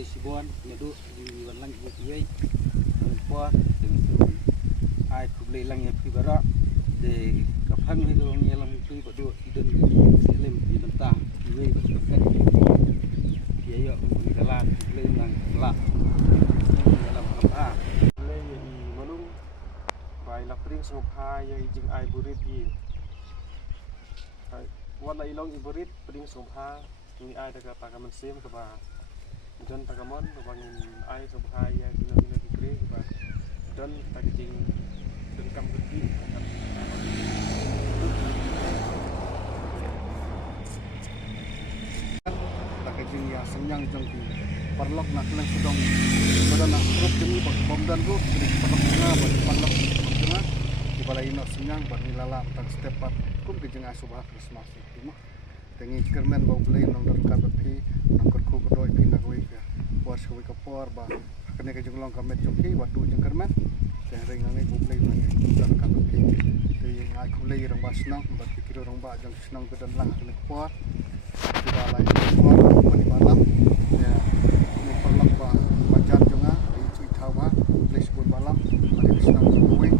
boleh sibuan nyeduk di walang ibu kuai puas dengan tu ai boleh lang yang pribara de kapang ni dong nyelam tu badu idun selim di bentang kuai berkat dia yo di dalam boleh nang lak dalam apa boleh i manung bai la pring sngewbha yang jing ai burit i wala ilong i burit pring sngewbha ni ai daga pagaman sem ke ba dan tagamon bangin ai sngewbha yang gino-gino dikre ke ba dan taging dengkam gede packaging ya synñiang jong ki parlok nak lang sedong pada nak grup demi bom dan grup jadi parlok tengah bagi parlok tengah di balai ino synñiang bagi lala tang step up kum ke jeng shilliang Khristmas itu tengi kermen bau beli nong dar pi nong kerku kedoi pi nak wei ke was ke kapor ba kene ke jeng long kamet jong ki watu jeng kermen teng ring ngai bau beli nang dar pi ti ngai ku beli rang ba snang ba pikir rang ba jong snang ke dan lang ke kapor di balai kapor di malam ya ni perlak ba wajar jonga di cui thawa les bun malam ada snang wei